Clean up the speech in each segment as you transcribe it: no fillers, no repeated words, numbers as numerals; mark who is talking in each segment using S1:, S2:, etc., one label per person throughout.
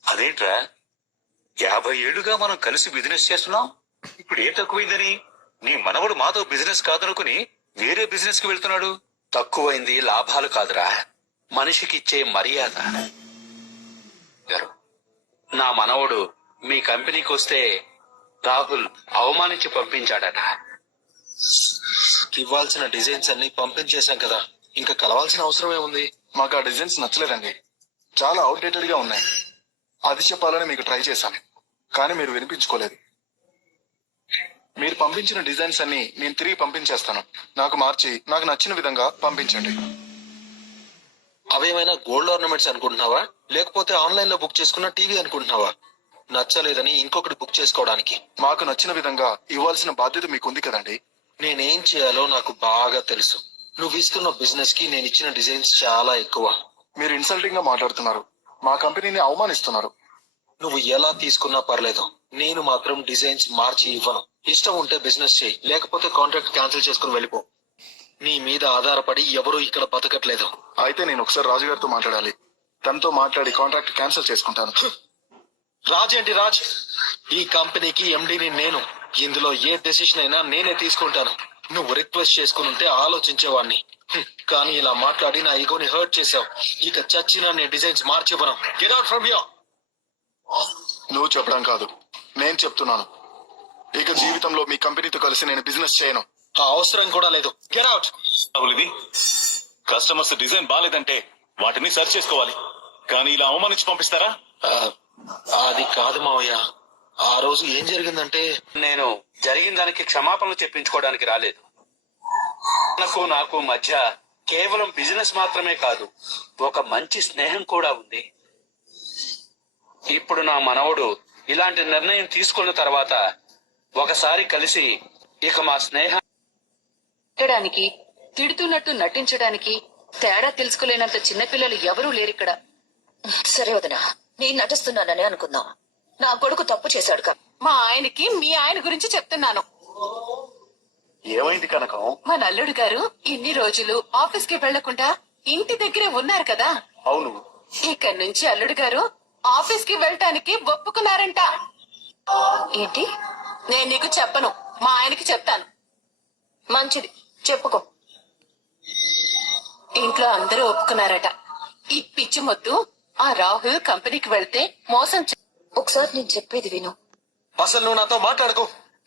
S1: అదేంట్రా 50 ఏళ్లుగా మనం కలిసి బిజినెస్ చేస్తున్నాం. ఇప్పుడు ఏం తక్కువైందని నీ మనవడు మాతో బిజినెస్ కాదనుకుని వేరే బిజినెస్ కి వెళ్తున్నాడు.
S2: తక్కువైంది లాభాలు కాదురా, మనిషికిచ్చే మర్యాద. గారు, నా మనవడు మీ కంపెనీకి వస్తే రాహుల్ అవమానించి పంపించాడట. ఇవ్వాల్సిన డిజైన్స్ అన్ని పంపించేశాం కదా, ఇంకా కలవాల్సిన అవసరం ఏముంది?
S3: మాకు ఆ డిజైన్స్ నచ్చలేదండి, చాలా అవుట్డేటెడ్ గా ఉన్నాయి. అది చెప్పాలని మీకు ట్రై చేశాను, కానీ మీరు వినిపించుకోలేదు. మీరు పంపించిన డిజైన్స్ అన్ని నేను తిరిగి పంపించేస్తాను. నాకు మార్చి నాకు నచ్చిన విధంగా పంపించండి.
S2: అవేమైనా గోల్డ్ ఆర్నమెంట్స్ అనుకుంటున్నావా, లేకపోతే ఆన్లైన్ లో బుక్ చేసుకున్న టీవీ అనుకుంటున్నావా? నచ్చలేదని ఇంకొకటి బుక్ చేసుకోవడానికి.
S3: మాకు నచ్చిన విధంగా ఇవ్వాల్సిన బాధ్యత మీకుంది కదండి.
S2: నేనేం చేయాలో నాకు బాగా తెలుసు. నువ్వు ఇస్తున్న బిజినెస్ కి నేను ఇచ్చిన డిజైన్స్ చాలా ఎక్కువ.
S3: మీరు ఇన్సల్టింగ్ గా మాట్లాడుతున్నారు, మా కంపెనీని అవమానిస్తున్నారు.
S2: నువ్వు ఎలా తీసుకున్నా పర్లేదు, నేను మాత్రం డిజైన్స్ మార్చి ఇవ్వను. ఇష్టం ఉంటే బిజినెస్ చేయి, లేకపోతే కాంట్రాక్ట్ క్యాన్సిల్ చేసుకుని వెళ్ళిపో. నీ మీద ఆధారపడి ఎవరూ ఇక్కడ బతకట్లేదు.
S3: అయితే నేను ఒకసారి రాజు గారితో మాట్లాడాలి, తనతో మాట్లాడి కాంట్రాక్ట్ క్యాన్సిల్ చేసుకుంటాను.
S2: రాజ్ ఏంటి రాజ్? ఈ కంపెనీకి ఎండీని నేను. ఇందులో ఏ డెసిషన్ అయినా నేనే తీసుకుంటాను. నువ్వు రిక్వెస్ట్ చేసుకుని ఉంటే ఆలోచించేవాడిని, కానీ ఇలా మాట్లాడి నా ఈగోని హర్ట్ చేసావు. ఇక చచ్చినా నేను డిజైన్స్ మార్చివ్వను. Get out from here.
S3: నువ్వు చెప్పడం కాదు, నేను చెప్తున్నాను. ఇక జీవితంలో మీ కంపెనీతో కలిసి నేను బిజినెస్ చేయను.
S2: ఆ అవసరం కూడా లేదు. Get out.
S1: ఇది కస్టమర్స్ డిజైన్ బాలేదంటే వాటిని సర్చ్ చేసుకోవాలి, కానీ ఇలా అవమానించి పంపిస్తారా?
S2: అది కాదు మావయ్య, ఆ రోజు ఏం జరిగిందంటే నేను జరిగిన దానికి క్షమాపణలు చెప్పించుకోవడానికి రాలేదు. నాకు మధ్య కేవలం బిజినెస్ మాత్రమే కాదు, ఒక మంచి స్నేహం కూడా ఉంది. ఇప్పుడు నా మనవడు ఇలాంటి నిర్ణయం తీసుకున్న తర్వాత ఒకసారి కలిసి ఇక మా స్నేహం
S4: తిట్టడానికి, తిడుతున్నట్టు నటించడానికి తేడా తెలుసుకోలేనంత చిన్నపిల్లలు ఎవరూ లేరిక్కడ.
S5: సరే వదినా, నేను నటిస్తున్నానని అనుకుందాం. నా కొడుకు తప్పు చేశాడు కా.
S4: మా ఆయనకి మీ ఆయన గురించి చెప్తున్నాను.
S3: ఏమైంది కనకం?
S4: మా నల్లుడు గారు ఇన్ని రోజులు ఆఫీస్ కి వెళ్లకుండా ఇంటి దగ్గరే ఉన్నారు కదా.
S3: అవును.
S4: ఇక్కడి నుంచి అల్లుడు గారు ఆఫీస్ కి వెళ్ళటానికి ఒప్పుకున్నారంట.
S5: ఏంటి?
S4: నేను నీకు చెప్పను, మా ఆయనకి చెప్తాను.
S5: మంచిది, చెప్పుకో.
S4: ఇంట్లో అందరూ ఒప్పుకున్నారట. ఈ పిచ్చి మొద్దు ఆ రాహుల్ కంపెనీకి వెళ్తే మోసం
S5: ఒకసారి నేను చెప్పేది విను.
S2: అసలు నువ్వు నాతో మాట్లాడుకో.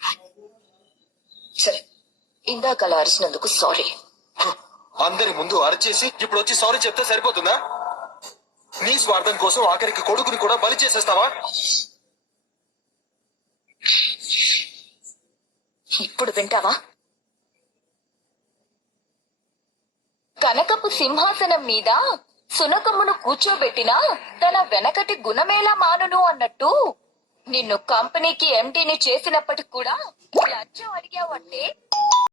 S5: సరే, ఇందాక అలా అరిచినందుకు సారీ.
S2: అందరి ముందు అరచేసి ఇప్పుడు వచ్చి సారీ చెప్తే సరిపోతుందా? నీ స్వార్థం కోసం ఆఖరికి కొడుకుని కూడా బలి చేసేస్తావా?
S5: ఇప్పుడు వింటావా? కనకపు సింహాసనం మీద సునకమ్మును కూర్చోబెట్టినా తన వెనకటి గుణమేలా మానును అన్నట్టు నిన్ను కంపెనీకి ఎండీని చేసినప్పటికి కూడా లజ్జ అడిగావంటే